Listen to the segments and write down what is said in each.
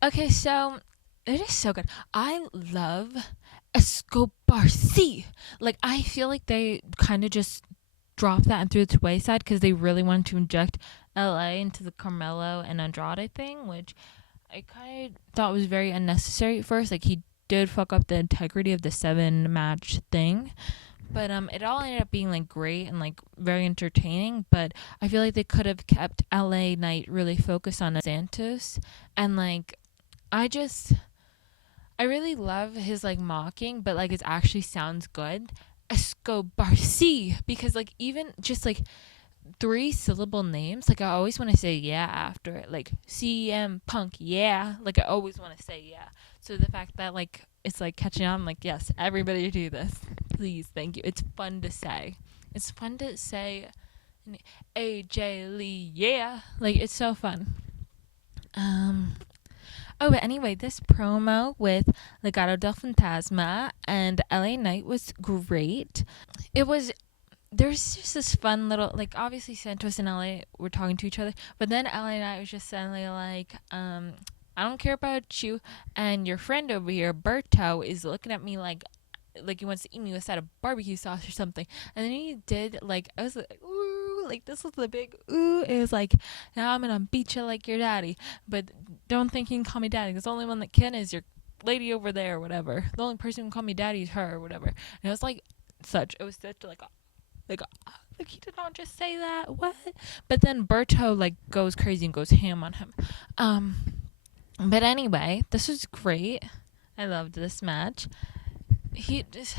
Okay, so it is so good. I love Escobar C. Like, I feel like they kind of just dropped that and threw it to the wayside because they really wanted to inject LA into the Carmelo and Andrade thing, which I kind of thought was very unnecessary at first. Like, he did fuck up the integrity of the 7 match thing. But it all ended up being like great and like very entertaining. But I feel like they could have kept LA Knight really focused on Santos, and like I really love his like mocking, but like it actually sounds good. Escobar C, because like even just like 3 syllable names, like I always want to say yeah after it, like CM Punk, yeah. Like I always want to say yeah. So the fact that like it's like catching on, I'm like, yes, everybody do this, please, thank you. It's fun to say. It's fun to say AJ Lee, yeah. Like it's so fun. Um, Oh, but anyway, this promo with Legado del Fantasma and LA Knight was great. It was there's just this fun little, like, obviously Santos and LA were talking to each other, but then LA Knight was just suddenly like, I don't care about you, and your friend over here, Berto, is looking at me like he wants to eat me with a side of barbecue sauce or something. And then he did, like, I was like, ooh, like this was the big ooh. It was like, now I'm gonna beat you like your daddy, but don't think you can call me daddy because the only one that can is your lady over there or whatever. The only person who can call me daddy is her or whatever. And it was like it was such like like he did not just say that. What? But then Berto like goes crazy and goes ham on him. Um, but anyway, this was great. I loved this match. He just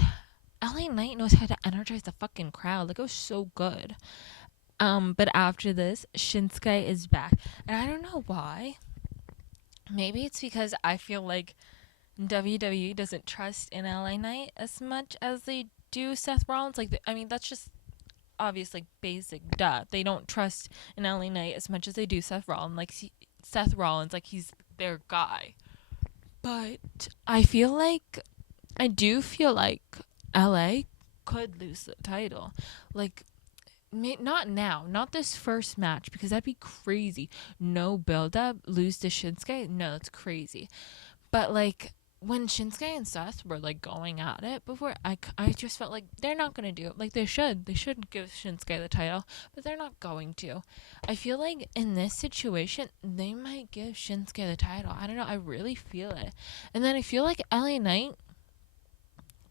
LA Knight knows how to energize the fucking crowd. Like it was so good. But after this, Shinsuke is back, and I don't know why. Maybe it's because I feel like WWE doesn't trust in LA Knight as much as they do Seth Rollins. Like, I mean, that's just obvious, like basic, duh. They don't trust in LA Knight as much as they do Seth Rollins. Like Seth Rollins, like he's their guy. But I do feel like LA could lose the title. Like, not now, not this first match, because that'd be crazy. No build up, lose to Shinsuke. No, that's crazy. But like when Shinsuke and Seth were like going at it before, I just felt like they're not gonna do it. Like they should give Shinsuke the title, but they're not going to. I feel like in this situation they might give Shinsuke the title. I don't know. I really feel it. And then I feel like LA Knight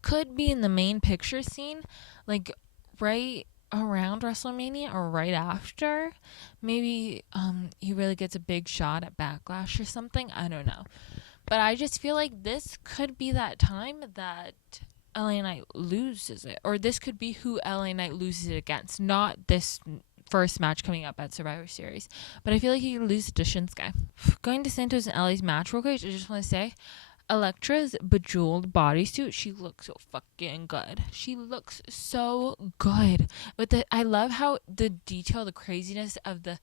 could be in the main picture scene, like right around WrestleMania or right after. Maybe he really gets a big shot at Backlash or something. I don't know. But I just feel like this could be that time that LA Knight loses it. Or this could be who LA Knight loses it against. Not this first match coming up at Survivor Series. But I feel like he could lose it to Shinsuke. Going to Santos and LA's match real quick, I just want to say Electra's bejeweled bodysuit, she looks so fucking good. She looks so good. But I love how the detail, the craziness of the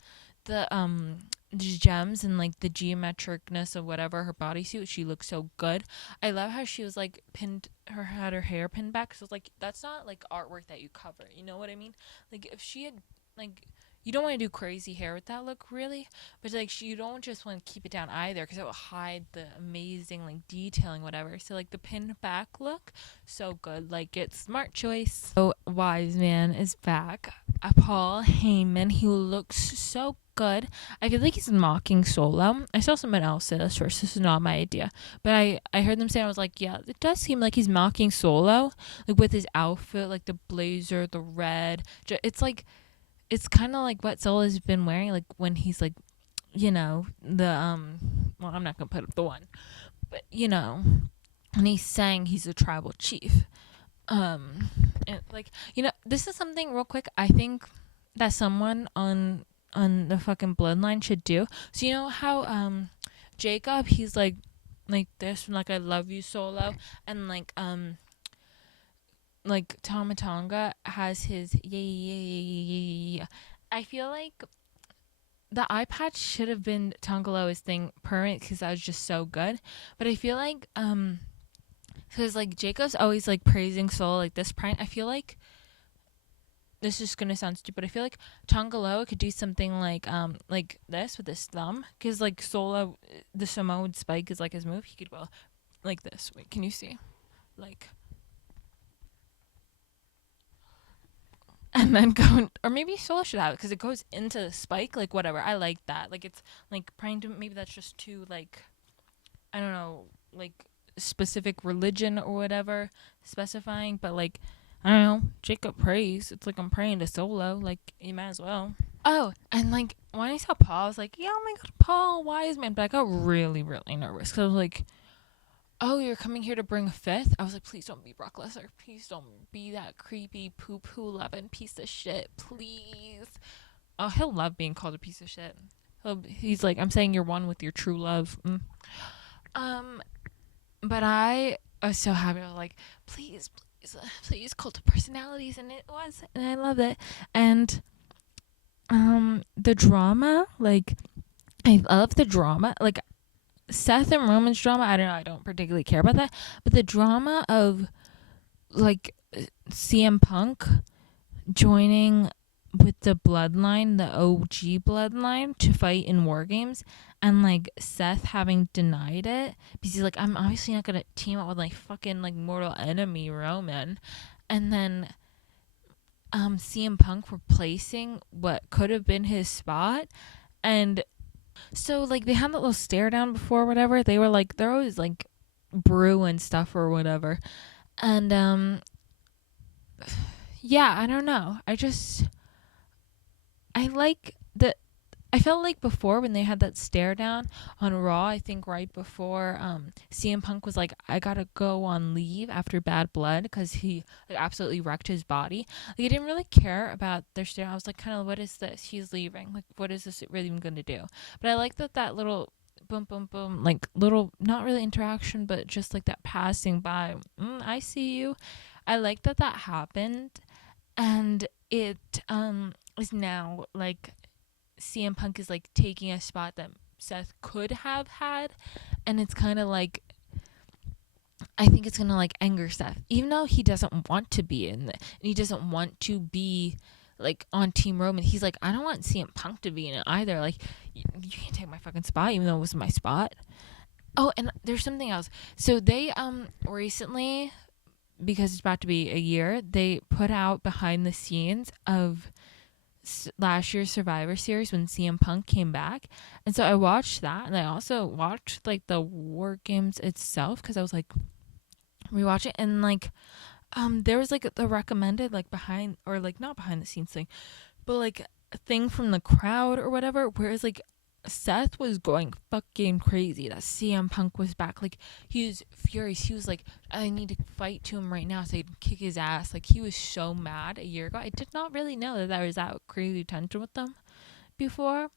gems and like the geometricness of whatever her bodysuit, she looks so good. I love how she was like had her hair pinned back. So it's like that's not like artwork that you cover. You know what I mean? Like if she had like you don't want to do crazy hair with that look, really, but like you don't just want to keep it down either because it will hide the amazing like detailing, whatever. So like the pinned back look, so good. Like it's smart choice. So Wise Man is back. Paul Heyman, he looks so good. I feel like he's mocking Solo. I saw someone else say this first. This is not my idea, but I heard them say, I was like, yeah, it does seem like he's mocking Solo, like with his outfit, like the blazer, the red. It's like it's kind of like what Solo's been wearing, like when he's like, the well, I'm not gonna put up the one, but when he's saying he's a tribal chief, and like this is something real quick. I think that someone on the fucking bloodline should do. So you know how Jacob, he's like this, like I love you Solo, and like Tomatonga has his yeah yeah yeah yeah yeah. Yeah. I feel like the eye patch should have been Tongaloa's thing permanent because that was just so good. But I feel like because like Jacob's always like praising Soul like this prank. I feel like this is gonna sound stupid. I feel like Tongaloa could do something like this with his thumb, because like Solo, the Samoan spike is like his move. He could go like this. Wait, can you see? Like, and then go, or maybe Solo should have it because it goes into the spike. Like whatever, I like that. Like it's like trying to, maybe that's just too like, I don't know, like specific religion or whatever specifying, but like I don't know, Jacob prays. It's like I'm praying to Solo. Like you might as well. Oh, and like when I saw Paul, I was like, yeah, oh my god, Paul, wise man. But I got really, really nervous because I was like, oh, you're coming here to bring a fifth? I was like, please don't be Brock Lesnar. Please don't be that creepy poo-poo loving piece of shit. Please. Oh, he'll love being called a piece of shit. He's like, I'm saying you're one with your true love. But I was so happy. I was like, please, please, please, cult of personalities, and it was, and I love it. And the drama, like, I love the drama. Like, Seth and Roman's drama, I don't know, I don't particularly care about that. But the drama of, like, CM Punk joining with the bloodline, the OG bloodline, to fight in War Games, and like Seth having denied it because he's like, I'm obviously not gonna team up with like fucking like mortal enemy Roman, and then CM Punk replacing what could have been his spot. And so like they had that little stare down before, whatever. They were like, they're always like brewing stuff or whatever, and yeah, I don't know. I felt like before when they had that stare down on Raw, I think right before CM Punk was like, I gotta go on leave after Bad Blood because he like absolutely wrecked his body. Like I didn't really care about their stare. I was like, kind of, what is this? He's leaving. Like, what is this really even gonna do? But I like that little boom boom boom, like little, not really interaction, but just like that passing by. I see you. I like that happened, and it is now like CM Punk is like taking a spot that Seth could have had, and it's kind of like, I think it's gonna like anger Seth, even though he doesn't want to be in it, and he doesn't want to be like on Team Roman. He's like, I don't want CM Punk to be in it either. Like, you can't take my fucking spot, even though it was my spot. Oh, and there's something else. So they recently, because it's about to be a year, they put out behind the scenes of last year's Survivor Series when CM Punk came back, and so I watched that, and I also watched like the War Games itself because I was like rewatch it, and like there was like the recommended like behind, or like not behind the scenes thing, but like a thing from the crowd or whatever, whereas like Seth was going fucking crazy that CM Punk was back. Like, he was furious. He was like, I need to fight to him right now so I can kick his ass. Like, he was so mad a year ago. I did not really know that there was that crazy tension with them before.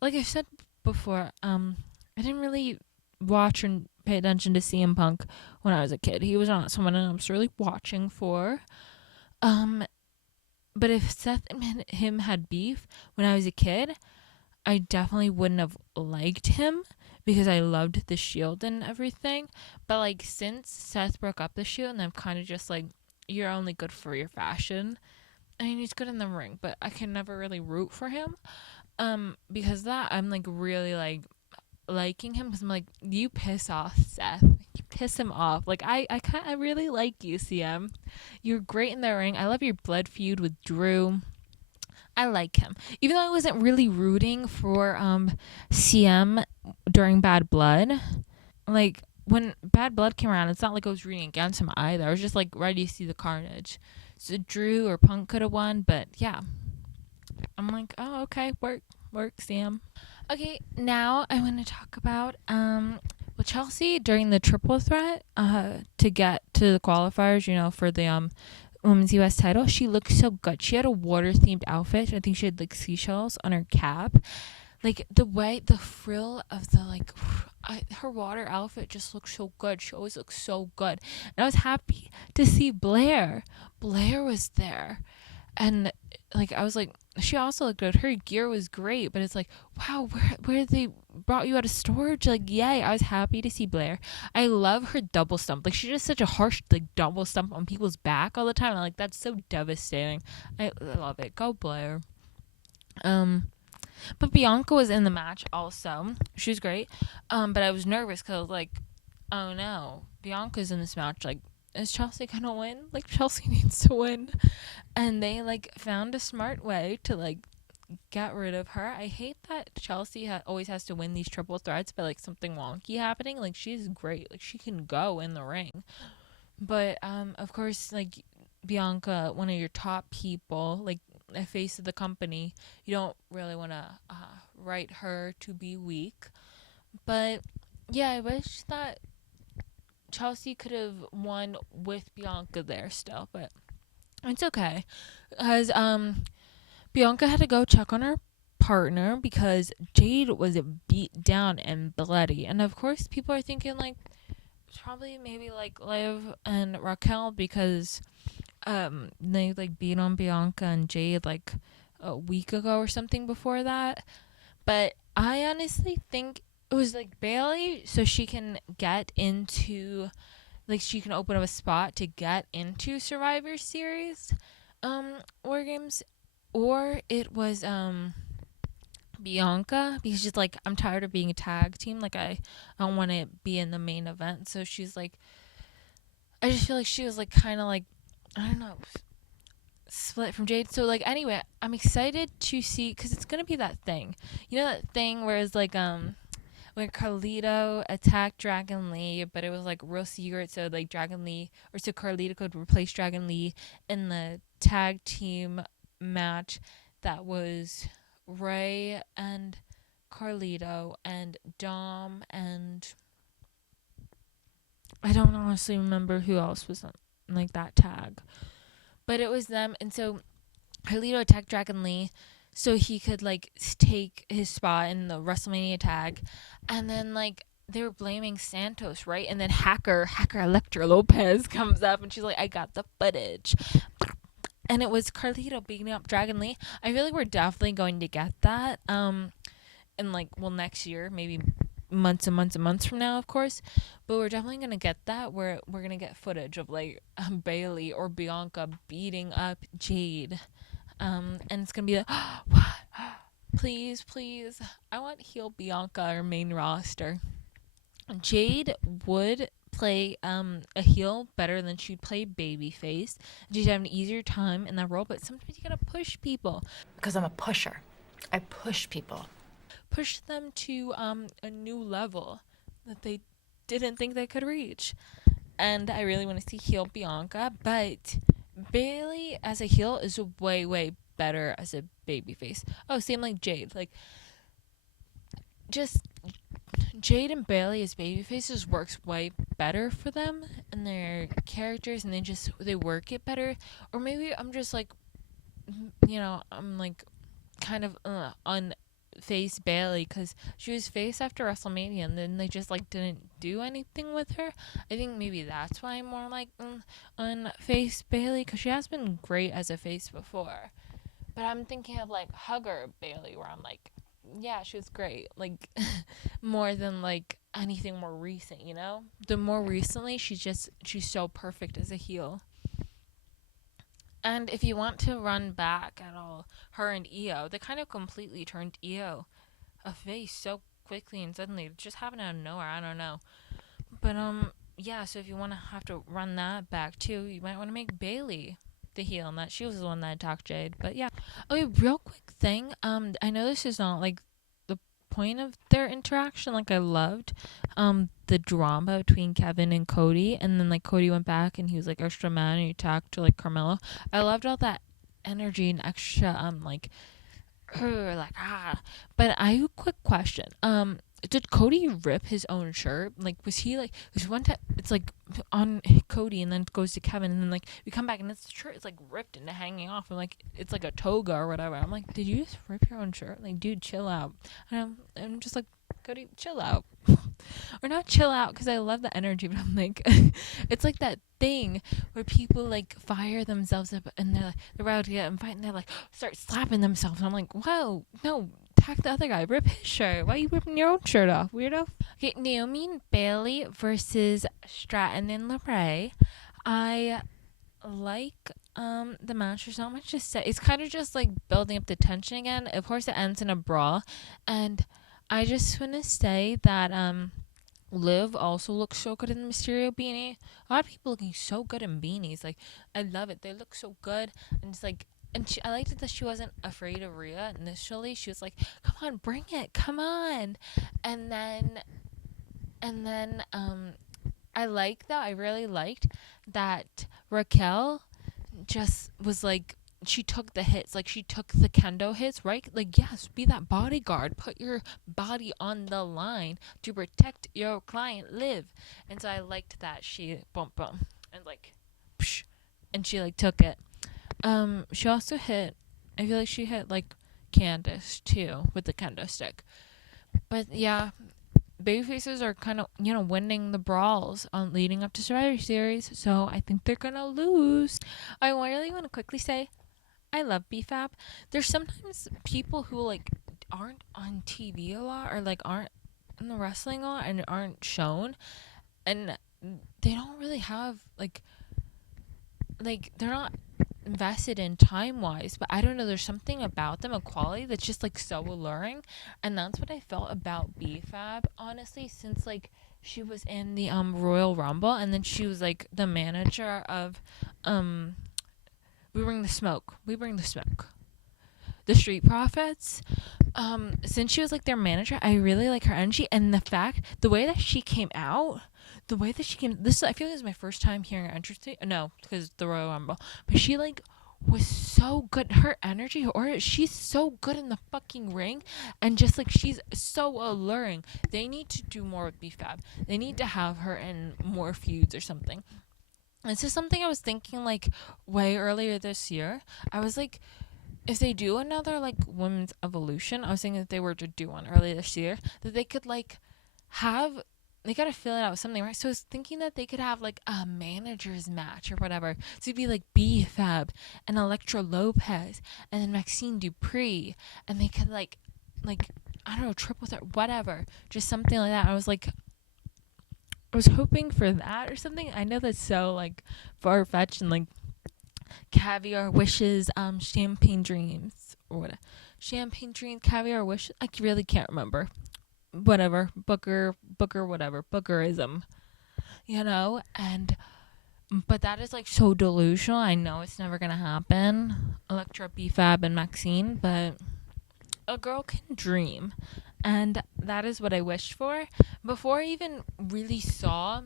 Like I said before, I didn't really watch and pay attention to CM Punk when I was a kid. He was not someone I was really watching for. But if Seth and him had beef when I was a kid, I definitely wouldn't have liked him because I loved the Shield and everything. But like, since Seth broke up the Shield, and I'm kind of just like, you're only good for your fashion. I mean, he's good in the ring, but I can never really root for him. Because of that, I'm like really like liking him because I'm like, you piss off Seth. You piss him off. Like, I really like you, CM. You're great in the ring. I love your blood feud with Drew. I like him. Even though I wasn't really rooting for CM during Bad Blood. Like, when Bad Blood came around, it's not like I was rooting against him either. I was just like ready to see the carnage. So Drew or Punk could have won, but yeah. I'm like, oh, okay, work, CM. Okay, now I want to talk about with Chelsea during the triple threat to get to the qualifiers, you know, for the women's US title. She looked so good. She had a water themed outfit. I think she had like seashells on her cap. Like the frill of the like her water outfit just looked so good. She always looks so good. And I was happy to see Blair. Blair was there. And like I was like, she also looked good. Her gear was great, but it's like, wow, where they brought you out of storage? Like, yay! I was happy to see Blair. I love her double stump. Like, she does such a harsh like double stump on people's back all the time. I'm like, that's so devastating. I love it. Go Blair. Um, but Bianca was in the match also. She was great. But I was nervous because I was like, oh no, Bianca's in this match. Like, is Chelsea gonna win? Like, Chelsea needs to win. And they like found a smart way to like get rid of her. I hate that Chelsea always has to win these triple threats by like something wonky happening. Like, she's great. Like, she can go in the ring. But of course, like Bianca, one of your top people, like a face of the company, you don't really want to write her to be weak. But yeah, I wish that Chelsea could have won with Bianca there still, but it's okay. Because Bianca had to go check on her partner because Jade was beat down and bloody. And of course, people are thinking like probably maybe like Liv and Raquel because they like beat on Bianca and Jade like a week ago or something before that. But I honestly think it was like Bailey so she can get into like she can open up a spot to get into Survivor Series War Games, or it was Bianca because she's like, I'm tired of being a tag team, like I don't want to be in the main event. So she's like, I just feel like she was like kind of like, I don't know, split from Jade. So like anyway, I'm excited to see because it's gonna be that thing, you know, that thing where it's like when Carlito attacked Dragon Lee, but it was like real secret, so like Dragon Lee or so Carlito could replace Dragon Lee in the tag team match that was Ray and Carlito and Dom and I don't honestly remember who else was on like that tag. But it was them, and so Carlito attacked Dragon Lee so he could like take his spot in the WrestleMania tag, and then like they were blaming Santos, right? And then hacker Electra Lopez comes up and she's like, I got the footage. And it was Carlito beating up Dragon Lee. I feel like we're definitely going to get that. In like next year, maybe months and months and months from now, of course. But we're definitely gonna get that where we're gonna get footage of like Bailey or Bianca beating up Jade. And it's gonna be like, what? Please, please. I want heel Bianca our main roster. Jade would play a heel better than she'd play babyface. She'd have an easier time in that role, but sometimes you gotta push people. Because I'm a pusher. I push people. Push them to a new level that they didn't think they could reach. And I really want to see heel Bianca, but Bailey as a heel is way, way better as a babyface. Oh, same like Jade. Like, just Jade and Bailey as babyfaces works way better for them and their characters, and they work it better. Or maybe I'm just like, I'm like kind of unface Bailey because she was face after WrestleMania, and then they just like didn't do anything with her. I think maybe that's why I'm more like unface Bailey because she has been great as a face before. But I'm thinking of like Hugger Bailey, where I'm like, yeah, she was great. Like, more than like anything more recent, you know? The more recently, she's so perfect as a heel. And if you want to run back at all, her and Io, they kind of completely turned Io a face so quickly and suddenly. It just happened out of nowhere. I don't know. But, yeah, so if you want to have to run that back too, you might want to make Bailey the heel, and that she was the one that attacked Jade. But yeah. Okay, real quick thing. I know this is not like the point of their interaction. Like, I loved the drama between Kevin and Cody, and then like Cody went back and he was like extra mad and he talked to like Carmelo. I loved all that energy and extra like but I have a quick question. Did Cody rip his own shirt? Like, was he like? There's one time it's like on Cody, and then it goes to Kevin, and then like we come back, and the shirt is like ripped and hanging off, and like it's like a toga or whatever. I'm like, did you just rip your own shirt? Like, dude, chill out. I'm just like Cody, chill out. Or not chill out because I love the energy, but I'm like, it's like that thing where people like fire themselves up and they're about to get in a fight and they're like start slapping themselves. And I'm like, whoa, no, attack the other guy, rip his shirt. Why are you ripping your own shirt off, weirdo? Okay, Naomi and Bailey versus Stratton and LeRae. I like the match. There's not much to say. It's kind of just like building up the tension again. Of course, it ends in a brawl, and I just want to say that Liv also looks so good in the Mysterio beanie. A lot of people looking so good in beanies. Like, I love it. They look so good, and it's like. And I liked it that she wasn't afraid of Rhea initially. She was like, "Come on, bring it, come on," and then, I really liked that Raquel just was like, she took the hits, like she took the kendo hits, right? Like, yes, be that bodyguard, put your body on the line to protect your client, Liv. And so I liked that she boom boom and like, psh, and she like took it. She also hit. I feel like she hit like Candace too with the kendo stick. But yeah, babyfaces are kind of, winning the brawls on leading up to Survivor Series, so I think they're gonna lose. I really want to quickly say I love BFAB. There's sometimes people who like aren't on TV a lot or like aren't in the wrestling a lot and aren't shown, and they don't really have like they're not invested in time wise, but I don't know, there's something about them, a quality that's just like so alluring, and that's what I felt about BFAB honestly, since like she was in the Royal Rumble, and then she was like the manager of we bring the smoke, the Street Profits. Since she was like their manager, I really like her energy, and the way that she came out, this I feel like this is my first time hearing her entrance. No, because the Royal Rumble, but she like was so good. Her energy, or she's so good in the fucking ring, and just like she's so alluring. They need to do more with BFAB. They need to have her in more feuds or something. This is something I was thinking like way earlier this year. I was like, if they do another like women's evolution, I was thinking if they were to do one early this year, that they could like have, they gotta fill it out with something, right? So I was thinking that they could have like a managers match or whatever. So it'd be like B-Fab and Electra Lopez and then Maxine Dupree, and they could like I don't know, triple threat, whatever, just something like that. I was like, I was hoping for that or something. I know that's so like far fetched and like caviar wishes, champagne dreams or what? Champagne dreams, caviar wishes. I really can't remember. Whatever, Booker, whatever, Bookerism, and but that is like so delusional. I know it's never gonna happen. Electra, BFAB, and Maxine, but a girl can dream, and that is what I wished for before I even really saw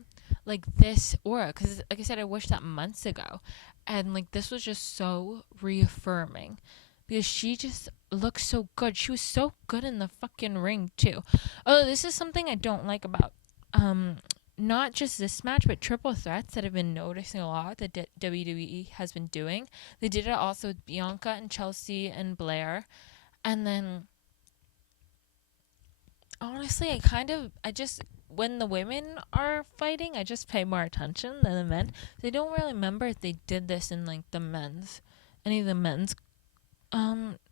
like this aura. Because like I said, I wished that months ago, and like this was just so reaffirming because she just looks so good. She was so good in the fucking ring too. Oh, this is something I don't like about not just this match, but triple threats that I've been noticing a lot that WWE has been doing. They did it also with Bianca and Chelsea and Blair. And then honestly, I just, when the women are fighting, I just pay more attention than the men. They don't really remember if they did this in like any of the men's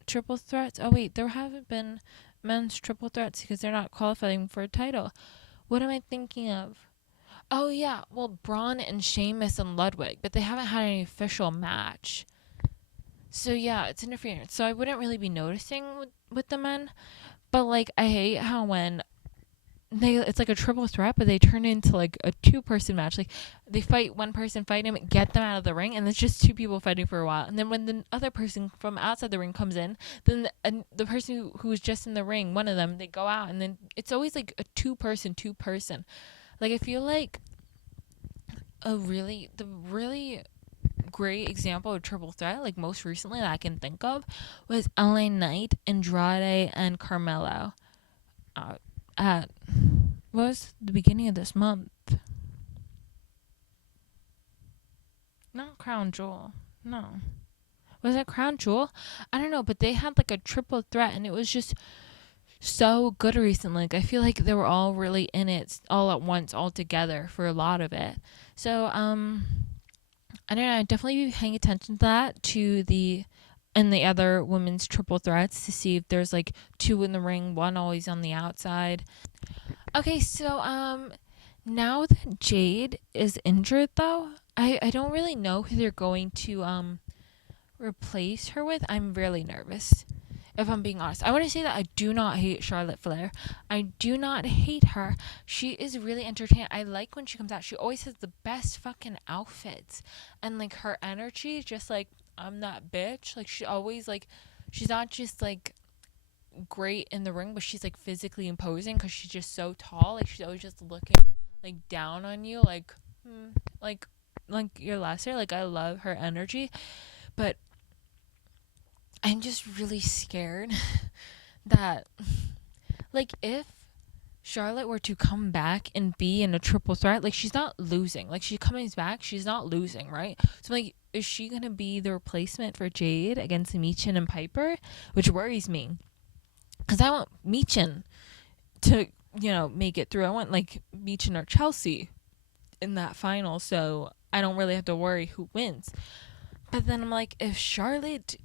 triple threats. Oh wait, there haven't been men's triple threats because they're not qualifying for a title. What am I thinking of? Oh yeah, well, Braun and Sheamus and Ludwig, but they haven't had any official match. So yeah, it's interference. So I wouldn't really be noticing with the men, but like I hate how when it's like a triple threat, but they turn into like a two-person match. Like they fight one person, fight him, get them out of the ring, and it's just two people fighting for a while. And then when the other person from outside the ring comes in, then the person who was just in the ring, one of them, they go out, and then it's always like a two-person. Like I feel like the really great example of triple threat, like most recently that I can think of, was LA Knight, Andrade, and Carmelo. At was the beginning of this month. Not Crown Jewel. No. Was it Crown Jewel? I don't know, but they had like a triple threat, and it was just so good recently. Like I feel like they were all really in it all at once, all together for a lot of it. So I don't know. I definitely be paying attention to that, to the and the other women's triple threats, to see if there's like two in the ring, one always on the outside. Okay, so now that Jade is injured though, I don't really know who they're going to replace her with. I'm really nervous. If I'm being honest, I want to say that I do not hate Charlotte Flair. I do not hate her. She is really entertaining. I like when she comes out. She always has the best fucking outfits. And like her energy is just like, I'm that bitch. Like she always like, she's not just like great in the ring, but she's like physically imposing because she's just so tall. Like she's always just looking like down on you, like like you're lesser. Like I love her energy, but I'm just really scared that like if Charlotte were to come back and be in a triple threat, like she's not losing. Like she comes back, she's not losing, right? So like, is she gonna be the replacement for Jade against Michin and Piper? Which worries me, because I want Michin to, make it through. I want like Michin or Chelsea in that final, so I don't really have to worry who wins. But then I'm like, if Charlotte,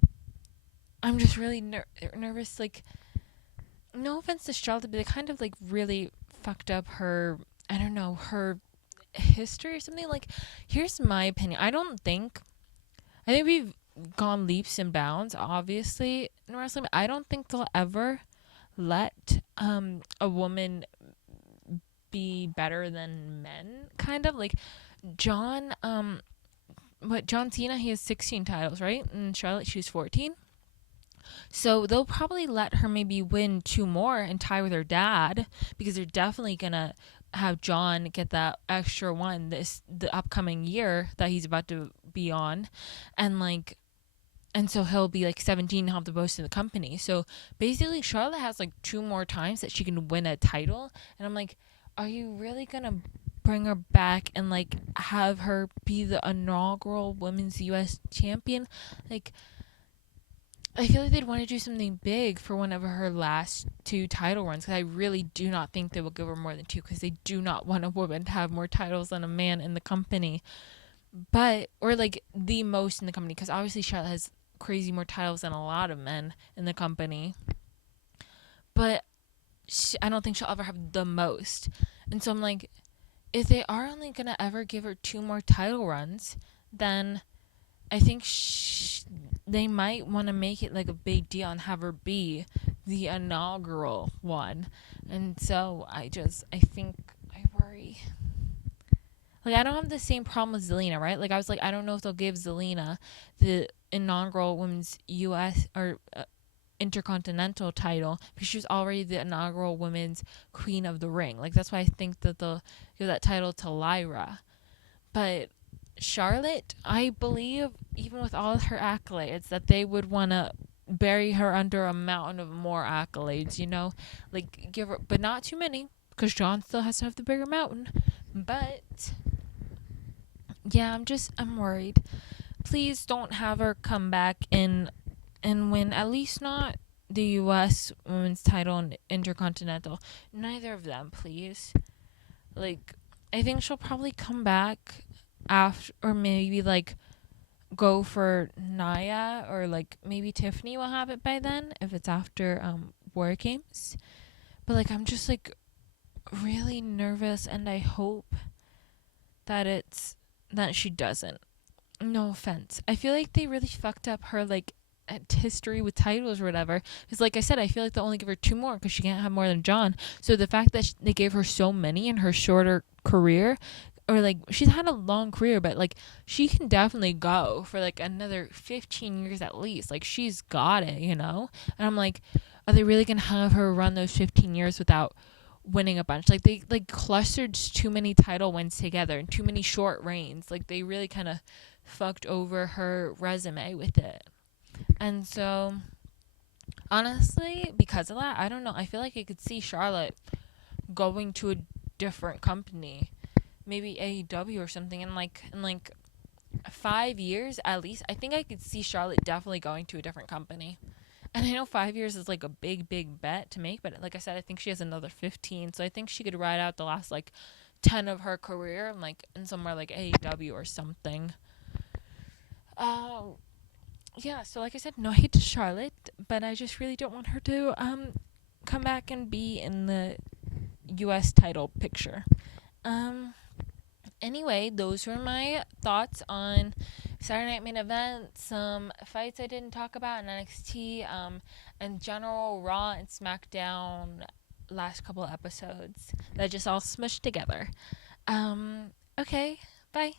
I'm just really nervous. Like, no offense to Charlotte, but they kind of like really fucked up her, I don't know, her history or something. Like, here's my opinion. I think we've gone leaps and bounds, obviously, in wrestling. But I don't think they'll ever let a woman be better than men, kind of. Like, John Cena, he has 16 titles, right? And Charlotte, she's 14. So they'll probably let her maybe win two more and tie with her dad, because they're definitely gonna have John get that extra one the upcoming year that he's about to be on, and like, and so he'll be like 17 and have the most in the company. So basically Charlotte has like two more times that she can win a title, and I'm like, are you really gonna bring her back and like have her be the inaugural women's US champion? Like, I feel like they'd want to do something big for one of her last two title runs, because I really do not think they will give her more than two, because they do not want a woman to have more titles than a man in the company. But, or like the most in the company, because obviously Charlotte has crazy more titles than a lot of men in the company. But I don't think she'll ever have the most. And so I'm like, if they are only going to ever give her two more title runs, then I think they might want to make it like a big deal and have her be the inaugural one. And so I think I worry. Like, I don't have the same problem with Zelina, right? Like, I was like, I don't know if they'll give Zelina the inaugural women's U.S. or intercontinental title, because she was already the inaugural women's queen of the ring. Like, that's why I think that they'll give that title to Lyra. But Charlotte, I believe, even with all her accolades, that they would want to bury her under a mountain of more accolades, Like, give her, but not too many, because John still has to have the bigger mountain. But yeah, I'm worried. Please don't have her come back and win, at least not the U.S. women's title and intercontinental. Neither of them, please. Like, I think she'll probably come back after, or maybe like go for Naya, or like maybe Tiffany will have it by then if it's after War Games. But like, I'm just like really nervous, and I hope that she doesn't. No offense. I feel like they really fucked up her like history with titles or whatever. Because like I said, I feel like they'll only give her two more because she can't have more than John. So the fact that they gave her so many in her shorter career, or like she's had a long career, but like she can definitely go for like another 15 years at least. Like she's got it. And I'm like, are they really gonna have her run those 15 years without winning a bunch? Like they like clustered too many title wins together and too many short reigns. Like they really kind of fucked over her resume with it. And so honestly, because of that, I don't know, I feel like I could see Charlotte going to a different company, maybe AEW or something, in like 5 years at least. I think I could see Charlotte definitely going to a different company. And I know 5 years is like a big bet to make, but like I said, I think she has another 15. So I think she could ride out the last like 10 of her career and like in somewhere like AEW or something. Um, yeah, so like I said, no hate to Charlotte, but I just really don't want her to come back and be in the US title picture. Um anyway, those were my thoughts on Saturday Night Main Event, some fights I didn't talk about in NXT, and general Raw and SmackDown last couple episodes that just all smushed together. Okay, bye.